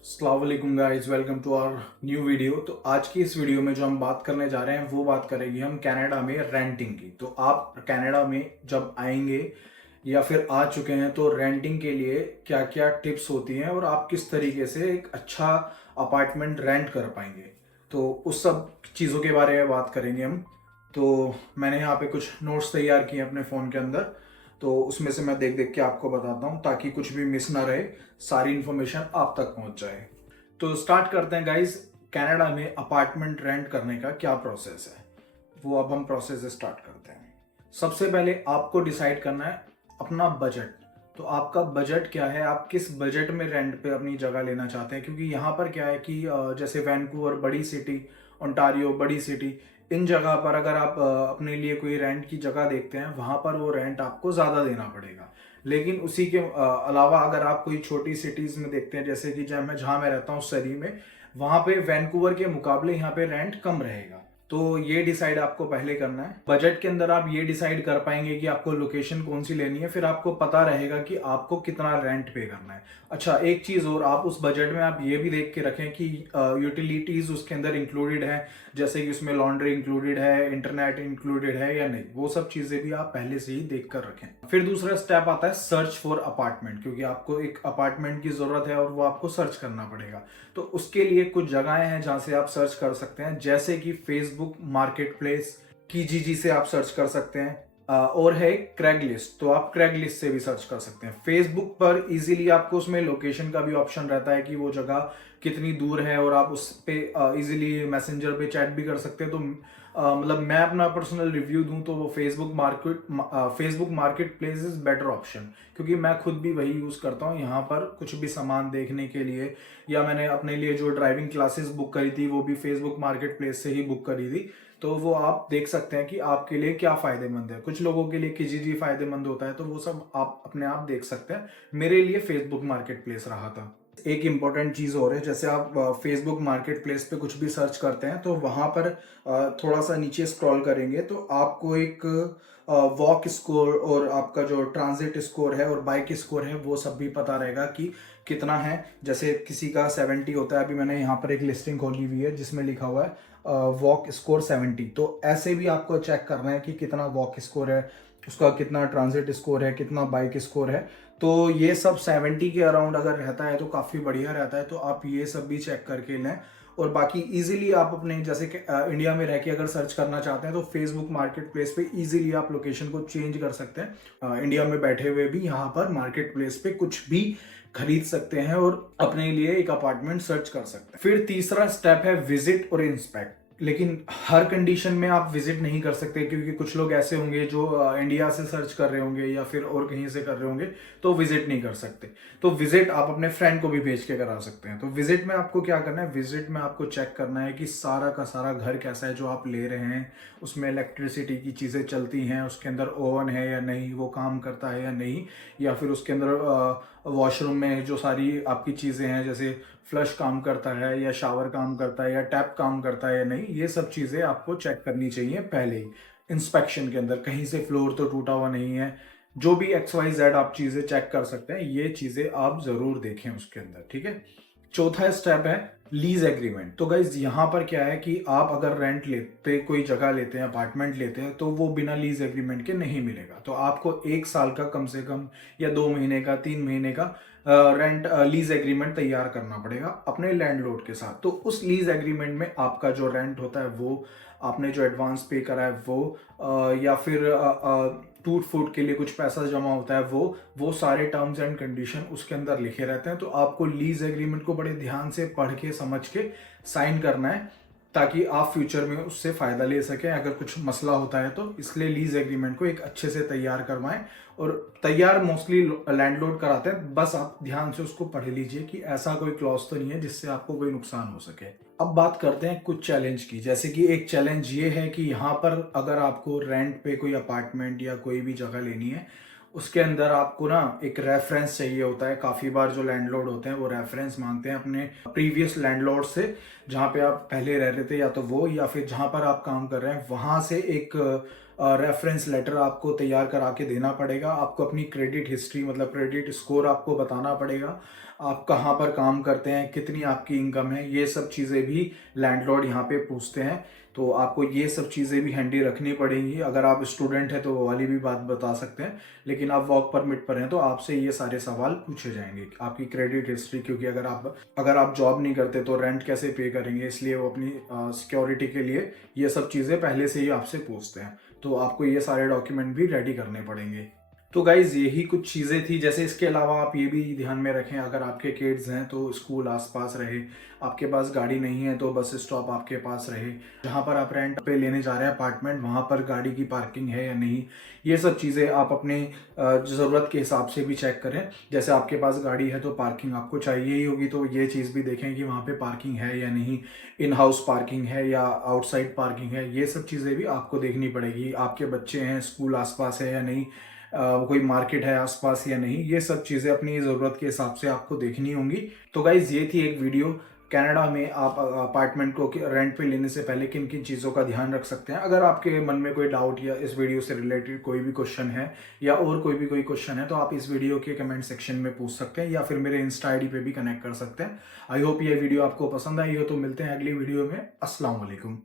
अस्सलाम वालेकुम guys, welcome to our new video. तो आज की इस वीडियो में जो हम बात करने जा रहे हैं वो बात करेंगे हम कनाडा में रेंटिंग की। तो आप कनाडा में जब आएंगे या फिर आ चुके हैं तो रेंटिंग के लिए क्या क्या टिप्स होती हैं और आप किस तरीके से एक अच्छा अपार्टमेंट रेंट कर पाएंगे, तो उस सब चीज़ों के बारे में बात करेंगे हम। तो मैंने यहाँ पे कुछ नोट्स तैयार किए हैं अपने फ़ोन के अंदर, तो उसमें से मैं देख देख के आपको बताता हूँ ताकि कुछ भी मिस ना रहे, सारी इन्फॉर्मेशन आप तक पहुंच जाए। तो स्टार्ट करते हैं गाइस, कनाडा में अपार्टमेंट रेंट करने का क्या प्रोसेस है वो अब हम प्रोसेस स्टार्ट करते हैं। सबसे पहले आपको डिसाइड करना है अपना बजट। तो आपका बजट क्या है, आप किस बजट में रेंट पे अपनी जगह लेना चाहते हैं, क्योंकि यहाँ पर क्या है कि जैसे वैंकूवर बड़ी सिटी, ओंटारियो बड़ी सिटी, इन जगह पर अगर आप अपने लिए कोई रेंट की जगह देखते हैं वहाँ पर वो रेंट आपको ज़्यादा देना पड़ेगा। लेकिन उसी के अलावा अगर आप कोई छोटी सिटीज़ में देखते हैं, जैसे कि जहाँ मैं रहता हूँ सरी में, वहाँ पे वैंकूवर के मुकाबले यहाँ पे रेंट कम रहेगा। तो ये डिसाइड आपको पहले करना है। बजट के अंदर आप ये डिसाइड कर पाएंगे कि आपको लोकेशन कौन सी लेनी है, फिर आपको पता रहेगा कि आपको कितना रेंट पे करना है। अच्छा, एक चीज़ और, आप उस बजट में आप ये भी देख के रखें कि यूटिलिटीज़ उसके अंदर इंक्लूडेड है, जैसे कि उसमें लॉन्ड्री इंक्लूडेड है, इंटरनेट इंक्लूडेड है या नहीं, वो सब चीज़ें भी आप पहले से ही देख कर रखें। फिर दूसरा स्टेप आता है सर्च फॉर अपार्टमेंट, क्योंकि आपको एक अपार्टमेंट की ज़रूरत है और वो आपको सर्च करना पड़ेगा। तो उसके लिए कुछ जगहें हैं जहाँ से आप सर्च कर सकते हैं, जैसे कि फेसबुक मार्केट प्लेस, कीजीजी से आप सर्च कर सकते हैं, और है क्रैग लिस्ट, तो आप क्रैग लिस्ट से भी सर्च कर सकते हैं। फेसबुक पर इजीली आपको उसमें लोकेशन का भी ऑप्शन रहता है कि वो जगह कितनी दूर है, और आप उस पे इजीली मैसेंजर पे चैट भी कर सकते हैं। तो मतलब मैं अपना पर्सनल रिव्यू दूं तो वो Facebook market place is better option, क्योंकि मैं खुद भी वही यूज़ करता हूँ यहाँ पर कुछ भी सामान देखने के लिए। या मैंने अपने लिए जो ड्राइविंग क्लासेस बुक करी थी वो भी फेसबुक मार्केट प्लेस से ही बुक करी थी। तो वो आप देख सकते हैं कि आपके लिए क्या फ़ायदेमंद है। कुछ लोगों के लिए किजीजी फ़ायदेमंद होता है, तो वो सब आप अपने आप देख सकते हैं। मेरे लिए फेसबुक मार्केट प्लेस रहा था। एक इम्पॉर्टेंट चीज़ और है, जैसे आप फेसबुक मार्केट प्लेस पे कुछ भी सर्च करते हैं तो वहाँ पर थोड़ा सा नीचे स्क्रॉल करेंगे तो आपको एक वॉक स्कोर और आपका जो ट्रांजिट स्कोर है और बाइक स्कोर है वो सब भी पता रहेगा कि कितना है। जैसे किसी का 70 होता है, अभी मैंने यहाँ पर एक लिस्टिंग खोली हुई है जिसमें लिखा हुआ है वॉक स्कोर 70। तो ऐसे भी आपको चेक करना है कि कितना वॉक स्कोर है, उसका कितना ट्रांजिट स्कोर है, कितना बाइक स्कोर है। तो ये सब 70 के अराउंड अगर रहता है तो काफ़ी बढ़िया रहता है, तो आप ये सब भी चेक करके लें। और बाकी इजीली आप अपने, जैसे कि इंडिया में रह के अगर सर्च करना चाहते हैं तो फेसबुक मार्केट प्लेस पे इजीली आप लोकेशन को चेंज कर सकते हैं। इंडिया में बैठे हुए भी यहाँ पर मार्केट प्लेस पे कुछ भी खरीद सकते हैं और अपने लिए एक अपार्टमेंट सर्च कर सकते हैं। फिर तीसरा स्टेप है विजिट और इंस्पेक्ट। लेकिन हर कंडीशन में आप विजिट नहीं कर सकते, क्योंकि कुछ लोग ऐसे होंगे जो इंडिया से सर्च कर रहे होंगे या फिर और कहीं से कर रहे होंगे, तो विजिट नहीं कर सकते। तो विजिट आप अपने फ्रेंड को भी भेज के करा सकते हैं। तो विजिट में आपको क्या करना है, विजिट में आपको चेक करना है कि सारा का सारा घर कैसा है जो आप ले रहे हैं, उसमें इलेक्ट्रिसिटी की चीज़ें चलती हैं, उसके अंदर ओवन है या नहीं, वो काम करता है या नहीं, या फिर उसके अंदर वॉशरूम में जो सारी आपकी चीज़ें हैं, जैसे फ्लश काम करता है या शावर काम करता है या टैप काम करता है या नहीं, ये सब चीज़ें आपको चेक करनी चाहिए पहले ही इंस्पेक्शन के अंदर। कहीं से फ्लोर तो टूटा हुआ नहीं है, जो भी XYZ आप चीज़ें चेक कर सकते हैं, ये चीज़ें आप ज़रूर देखें उसके अंदर, ठीक है। चौथा स्टेप है लीज एग्रीमेंट। तो गाइज यहाँ पर क्या है कि आप अगर रेंट लेते, कोई जगह लेते हैं, अपार्टमेंट लेते हैं, तो वो बिना लीज एग्रीमेंट के नहीं मिलेगा। तो आपको 1 साल का कम से कम, या 2 महीने का, 3 महीने का रेंट लीज एग्रीमेंट तैयार करना पड़ेगा अपने लैंडलॉर्ड के साथ। तो उस लीज एग्रीमेंट में आपका जो रेंट होता है वो, आपने जो एडवांस पे करा है वो, या फिर टूट फूट के लिए कुछ पैसा जमा होता है वो सारे टर्म्स एंड कंडीशन उसके अंदर लिखे रहते हैं। तो आपको लीज एग्रीमेंट को बड़े ध्यान से पढ़ के समझ के साइन करना है, ताकि आप फ्यूचर में उससे फ़ायदा ले सकें अगर कुछ मसला होता है तो। इसलिए लीज एग्रीमेंट को एक अच्छे से तैयार करवाएं, और तैयार मोस्टली लैंडलॉर्ड कराते हैं, बस आप ध्यान से उसको पढ़ लीजिए कि ऐसा कोई क्लॉज तो नहीं है जिससे आपको कोई नुकसान हो सके। अब बात करते हैं कुछ चैलेंज की। जैसे कि एक चैलेंज ये है कि यहाँ पर अगर आपको रेंट पे कोई अपार्टमेंट या कोई भी जगह लेनी है, उसके अंदर आपको ना एक रेफरेंस चाहिए होता है। काफ़ी बार जो लैंडलॉर्ड होते हैं वो रेफरेंस मांगते हैं अपने प्रीवियस लैंडलॉर्ड से, जहाँ पे आप पहले रह रहे थे, या तो वो, या फिर जहाँ पर आप काम कर रहे हैं वहाँ से एक रेफरेंस लेटर आपको तैयार करा के देना पड़ेगा। आपको अपनी क्रेडिट हिस्ट्री मतलब क्रेडिट स्कोर आपको बताना पड़ेगा। आप कहाँ पर काम करते हैं, कितनी आपकी इनकम है, ये सब चीज़ें भी लैंडलॉर्ड यहाँ पे पूछते हैं। तो आपको ये सब चीज़ें भी हैंडी रखनी पड़ेंगी। अगर आप स्टूडेंट हैं तो वो वाली भी बात बता सकते हैं, लेकिन आप वर्क परमिट पर हैं तो आपसे ये सारे सवाल पूछे जाएंगे, आपकी क्रेडिट हिस्ट्री, क्योंकि अगर आप जॉब नहीं करते तो रेंट कैसे पे करेंगे, इसलिए वो अपनी सिक्योरिटी के लिए ये सब चीज़ें पहले से ही आपसे पूछते हैं। तो आपको ये सारे डॉक्यूमेंट भी रेडी करने पड़ेंगे। तो गाइज यही कुछ चीज़ें थी। जैसे इसके अलावा आप ये भी ध्यान में रखें, अगर आपके किड्स हैं तो स्कूल आसपास रहे, आपके पास गाड़ी नहीं है तो बस स्टॉप आपके पास रहे, जहाँ पर आप रेंट पे लेने जा रहे हैं अपार्टमेंट वहाँ पर गाड़ी की पार्किंग है या नहीं, ये सब चीज़ें आप अपने ज़रूरत के हिसाब से भी चेक करें। जैसे आपके पास गाड़ी है तो पार्किंग आपको चाहिए ही होगी, तो ये चीज़ भी देखें कि वहाँ पे पार्किंग है या नहीं, इन हाउस पार्किंग है या आउटसाइड पार्किंग है, ये सब चीज़ें भी आपको देखनी पड़ेगी। आपके बच्चे हैं, स्कूल आसपास है या नहीं, कोई मार्केट है आसपास या नहीं, ये सब चीज़ें अपनी ज़रूरत के हिसाब से आपको देखनी होंगी। तो गाइज़ ये थी एक वीडियो, कनाडा में आप अपार्टमेंट को रेंट पे लेने से पहले किन किन चीज़ों का ध्यान रख सकते हैं। अगर आपके मन में कोई डाउट या इस वीडियो से रिलेटेड कोई भी क्वेश्चन है या और कोई क्वेश्चन है तो आप इस वीडियो के कमेंट सेक्शन में पूछ सकते हैं या फिर मेरे इंस्टा आईडी पे भी कनेक्ट कर सकते हैं। आई होप ये वीडियो आपको पसंद आई हो। तो मिलते हैं अगली वीडियो में। अस्सलाम वालेकुम।